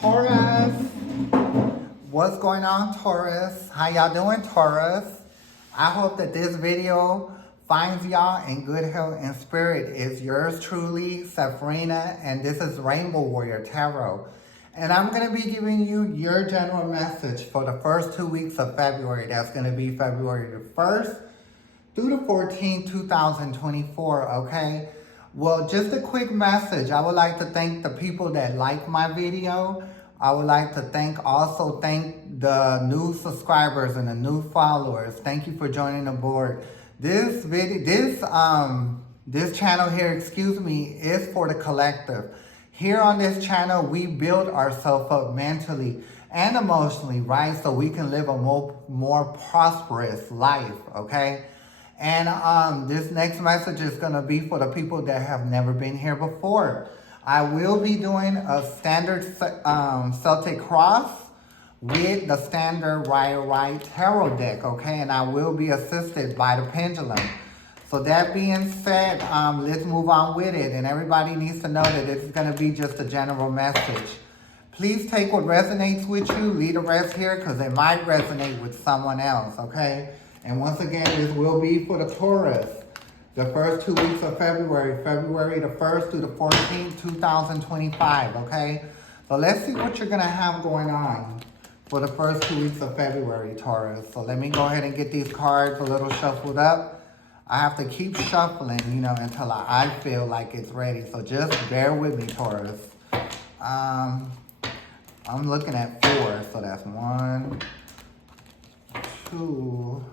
Taurus, what's going on, Taurus? How y'all doing, Taurus? I hope that this video finds y'all in good health and spirit. It's yours truly, Sabrina, and this is Rainbow Warrior Tarot. And I'm going to be giving you your general message for the first 2 weeks of February. That's going to be February the 1st through the 14th, 2024, okay? Well, just a quick message. I would like to thank the people that like my video. I would like to also thank the new subscribers and the new followers. Thank you for joining the board. This channel here, is for the collective. Here on this channel, we build ourselves up mentally and emotionally, right? So we can live a more prosperous life, okay? And this next message is going to be for the people that have never been here before. I will be doing a standard Celtic cross with the standard Rider Tarot deck, okay? And I will be assisted by the pendulum. So that being said, let's move on with it. And everybody needs to know that this is going to be just a general message. Please take what resonates with you, leave the rest here because it might resonate with someone else, okay? And once again, this will be for the Taurus. The first 2 weeks of February, February the 1st through the 14th, 2025, okay? So let's see what you're going to have going on for the first 2 weeks of February, Taurus. So let me go ahead and get these cards a little shuffled up. I have to keep shuffling, until I feel like it's ready. So just bear with me, Taurus. I'm looking at 4, so that's 1, 2...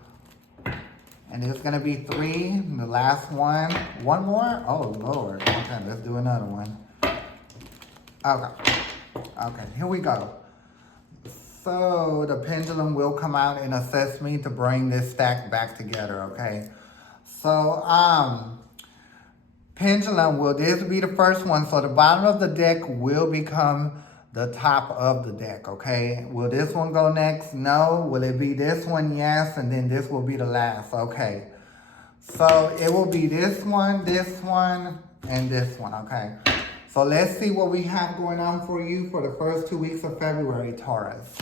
and it's going to be 3, the last one. One more? Oh, Lord. Okay, let's do another one. Okay, here we go. So the pendulum will come out and assist me to bring this stack back together, okay? So, pendulum, this will be the first one. So the bottom of the deck will become the top of the deck, okay? Will this one go next? No. Will it be this one? Yes. And then this will be the last, okay? So it will be this one, and this one, okay? So let's see what we have going on for you for the first 2 weeks of February, Taurus.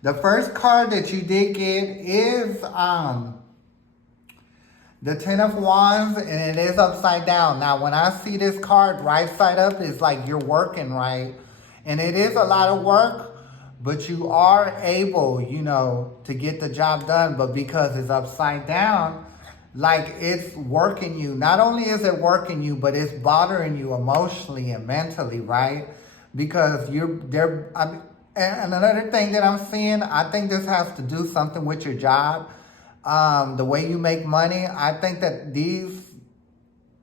The first card that you did get is the 10 of Wands, and it is upside down. Now, when I see this card right side up, it's like you're working, right? And it is a lot of work, but you are able, to get the job done. But because it's upside down, like it's working you. Not only is it working you, but it's bothering you emotionally and mentally, right? Because you're there. And another thing that I'm seeing, I think this has to do something with your job. The way you make money. I think that these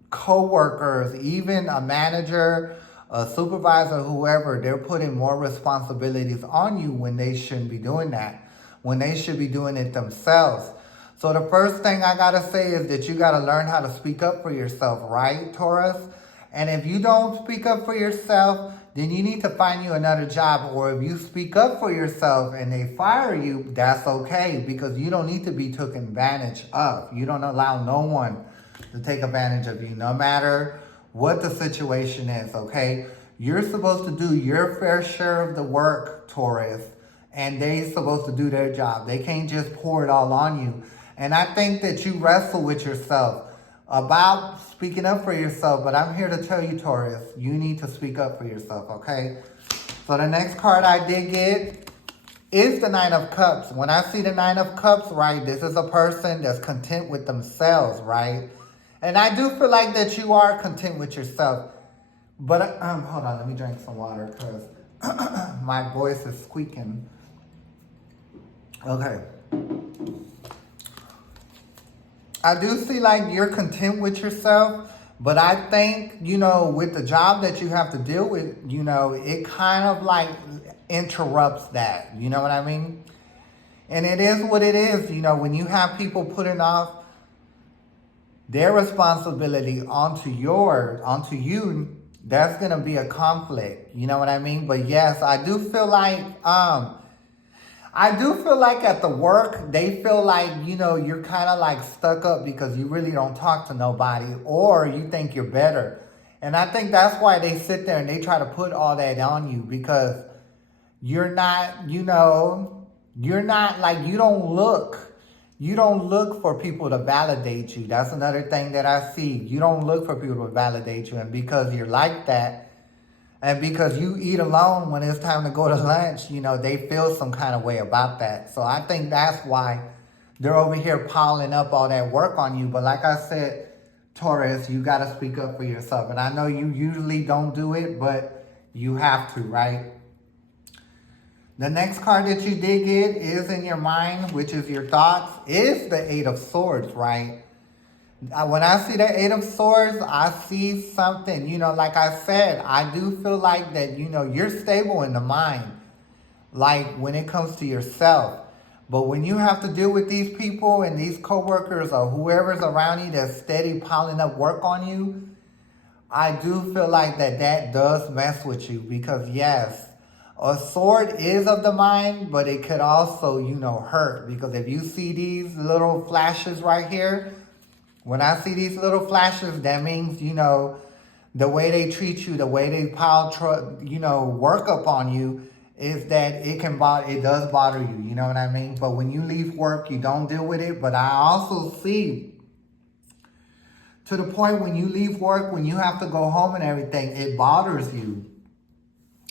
co-workers, even a manager, a supervisor, whoever, they're putting more responsibilities on you when they shouldn't be doing that, when they should be doing it themselves. So the first thing I gotta say is that you gotta learn how to speak up for yourself, right, Taurus? And if you don't speak up for yourself, then you need to find you another job. Or if you speak up for yourself and they fire you, that's okay, because you don't need to be taken advantage of. You don't allow no one to take advantage of you, no matter what the situation is, okay? You're supposed to do your fair share of the work, Taurus, and they're supposed to do their job. They can't just pour it all on you. And I think that you wrestle with yourself about speaking up for yourself, but I'm here to tell you, Taurus, you need to speak up for yourself, okay? So the next card I did get is the 9 of Cups. When I see the 9 of Cups, right, this is a person that's content with themselves, right? And I do feel like that you are content with yourself. But, hold on, let me drink some water because my voice is squeaking. Okay. I do see like you're content with yourself, but I think, with the job that you have to deal with, it kind of like interrupts that. You know what I mean? And it is what it is, when you have people putting off their responsibility onto you, that's going to be a conflict. You know what I mean? But yes, I do feel like at the work, they feel like, you're kind of like stuck up because you really don't talk to nobody or you think you're better. And I think that's why they sit there and they try to put all that on you, because You're not, you're not like, you don't look for people to validate you. That's another thing that I see. You don't look for people to validate you. And because you're like that, and because you eat alone when it's time to go to lunch, they feel some kind of way about that. So I think that's why they're over here piling up all that work on you. But like I said, Taurus, you got to speak up for yourself. And I know you usually don't do it, but you have to, right? The next card that you did get is in your mind, which is your thoughts, is the Eight of Swords, right? When I see the Eight of Swords, I see something, like I said, I do feel like that, you're stable in the mind, like when it comes to yourself. But when you have to deal with these people and these coworkers or whoever's around you that's steady piling up work on you, I do feel like that does mess with you because yes, a sword is of the mind, but it could also, hurt. Because if you see these little flashes right here, when I see these little flashes, that means, the way they treat you, the way they pile, work up on you, is that it does bother you. You know what I mean? But when you leave work, you don't deal with it. But I also see to the point when you leave work, when you have to go home and everything, it bothers you.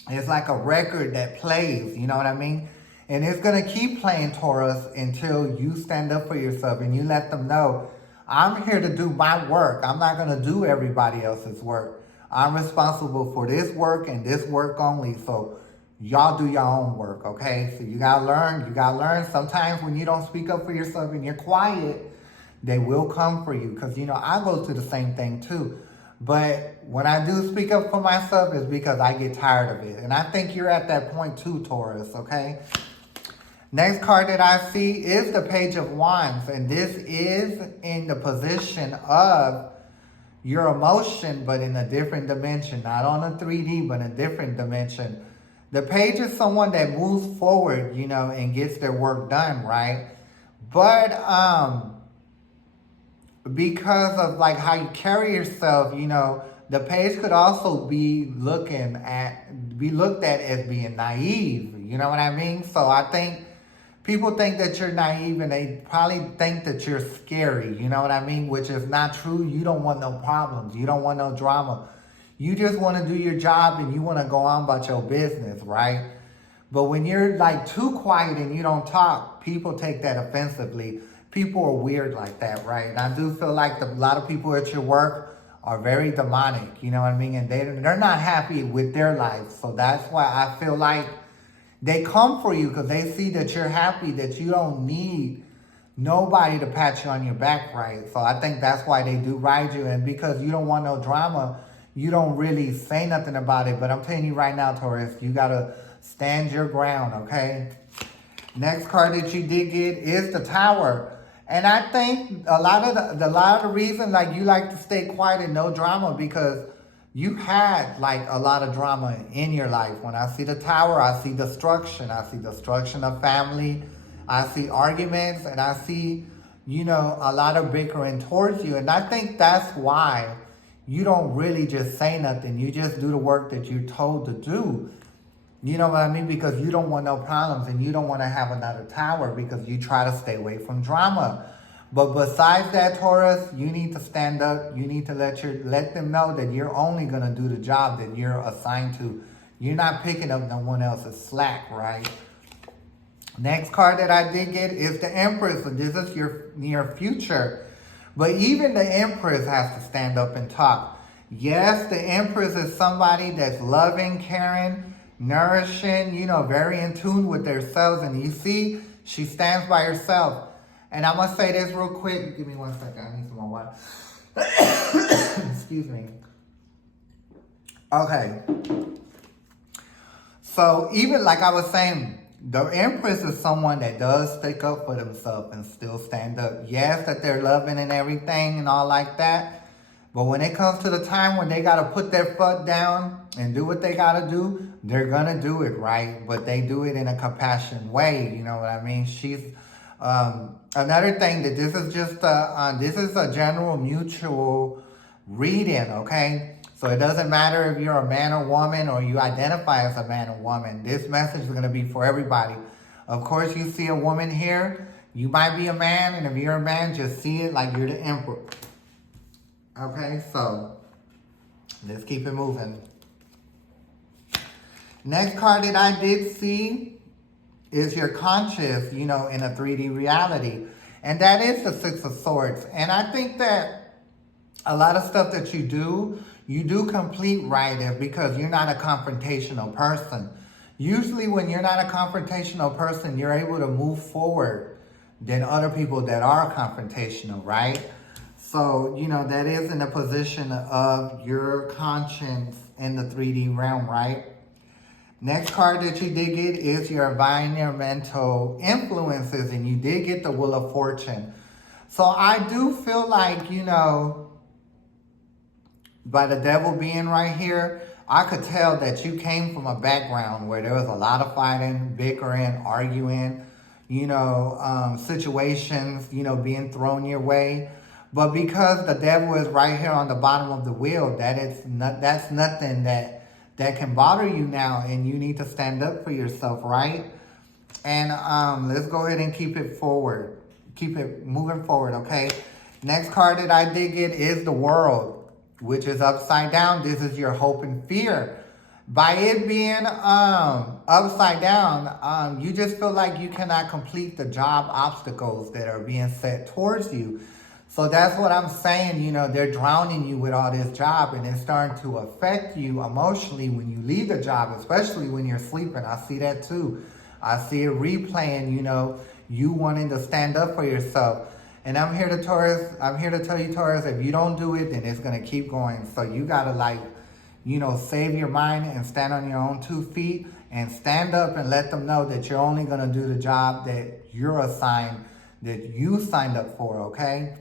It's like a record that plays, you know what I mean? And it's going to keep playing, Taurus, until you stand up for yourself and you let them know, I'm here to do my work. I'm not going to do everybody else's work. I'm responsible for this work and this work only. So y'all do your own work, okay? So you got to learn. You got to learn. Sometimes when you don't speak up for yourself and you're quiet, they will come for you. Because, I go through the same thing too. But when I do speak up for myself, it's because I get tired of it. And I think you're at that point too, Taurus, okay? Next card that I see is the Page of Wands. And this is in the position of your emotion, but in a different dimension. Not on a 3D, but in a different dimension. The Page is someone that moves forward, and gets their work done, right? But, because of like how you carry yourself, the Page could also be looked at as being naive. You know what I mean? So I think people think that you're naive and they probably think that you're scary. You know what I mean? Which is not true. You don't want no problems. You don't want no drama. You just want to do your job and you want to go on about your business, right? But when you're like too quiet and you don't talk, people take that offensively. People are weird like that, right? And I do feel like a lot of people at your work are very demonic, you know what I mean? And they're not happy with their life. So that's why I feel like they come for you because they see that you're happy, that you don't need nobody to pat you on your back, right? So I think that's why they do ride you. And because you don't want no drama, you don't really say nothing about it. But I'm telling you right now, Taurus, you got to stand your ground, okay? Next card that you did get is the Tower. And I think a lot of the reason like you like to stay quiet and no drama because you had like a lot of drama in your life. When I see the Tower, I see destruction. I see destruction of family. I see arguments and I see, a lot of bickering towards you. And I think that's why you don't really just say nothing. You just do the work that you're told to do. You know what I mean? Because you don't want no problems and you don't want to have another Tower because you try to stay away from drama. But besides that, Taurus, you need to stand up. You need to let them know that you're only going to do the job that you're assigned to. You're not picking up no one else's slack, right? Next card that I did get is the Empress. So this is your near future. But even the Empress has to stand up and talk. Yes, the Empress is somebody that's loving, caring, nourishing, very in tune with themselves. And you see, she stands by herself. And I'm going to say this real quick. Give me 1 second. I need some more water. Excuse me. Okay. So even like I was saying, the Empress is someone that does stick up for themselves and still stand up. Yes, that they're loving and everything and all like that. But when it comes to the time when they got to put their foot down and do what they got to do, they're going to do it, right? But they do it in a compassionate way. You know what I mean? She's another thing that this is a general mutual reading, okay? So it doesn't matter if you're a man or woman or you identify as a man or woman. This message is going to be for everybody. Of course, you see a woman here. You might be a man, and if you're a man, just see it like you're the emperor. Okay, so let's keep it moving. Next card that I did see is your conscious, in a 3D reality. And that is the Six of Swords. And I think that a lot of stuff that you do complete right because you're not a confrontational person. Usually when you're not a confrontational person, you're able to move forward than other people that are confrontational, right? So, that is in the position of your conscience in the 3D realm, right? Next card that you did get is your environmental influences, and you did get the Wheel of Fortune. So I do feel like, by the devil being right here, I could tell that you came from a background where there was a lot of fighting, bickering, arguing, situations, being thrown your way. But because the devil is right here on the bottom of the wheel, that's nothing that can bother you now, and you need to stand up for yourself, right? And let's go ahead and keep it forward. Keep it moving forward, okay? Next card that I did get is the World, which is upside down. This is your hope and fear. By it being upside down, you just feel like you cannot complete the job obstacles that are being set towards you. So that's what I'm saying, they're drowning you with all this job, and it's starting to affect you emotionally when you leave the job, especially when you're sleeping. I see that too. I see it replaying, you wanting to stand up for yourself. And I'm here to tell you, Taurus, if you don't do it, then it's going to keep going. So you got to save your mind and stand on your own 2 feet and stand up and let them know that you're only going to do the job that you're assigned, that you signed up for, okay?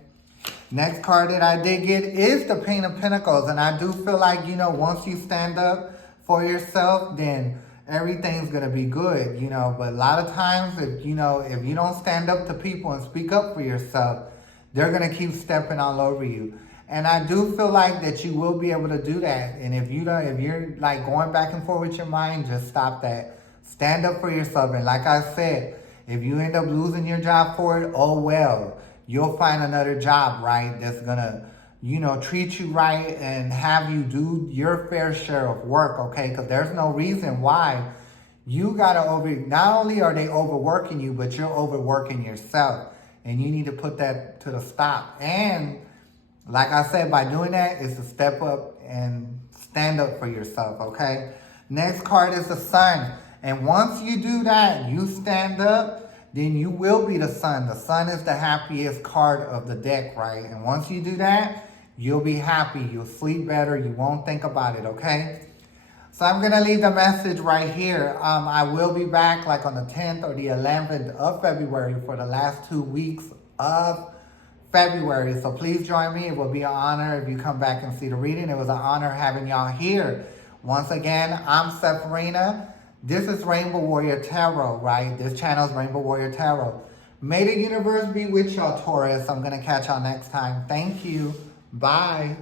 Next card that I did get is the Page of Pentacles. And I do feel like, once you stand up for yourself, then everything's going to be good, But a lot of times, if you don't stand up to people and speak up for yourself, they're going to keep stepping all over you. And I do feel like that you will be able to do that. And if you're like going back and forth with your mind, just stop that. Stand up for yourself. And like I said, if you end up losing your job for it, oh well. You'll find another job, right, that's going to, treat you right and have you do your fair share of work, okay? Because there's no reason why you got to not only are they overworking you, but you're overworking yourself. And you need to put that to the stop. And like I said, by doing that, it's to step up and stand up for yourself, okay? Next card is the Sun. And once you do that, you stand up, then you will be the Sun. The Sun is the happiest card of the deck, right? And once you do that, you'll be happy. You'll sleep better. You won't think about it, okay? So I'm going to leave the message right here. I will be back like on the 10th or the 11th of February for the last 2 weeks of February. So please join me. It will be an honor if you come back and see the reading. It was an honor having y'all here. Once again, I'm Sepharina. This is Rainbow Warrior Tarot, right? This channel is Rainbow Warrior Tarot. May the universe be with y'all, Taurus. I'm going to catch y'all next time. Thank you. Bye.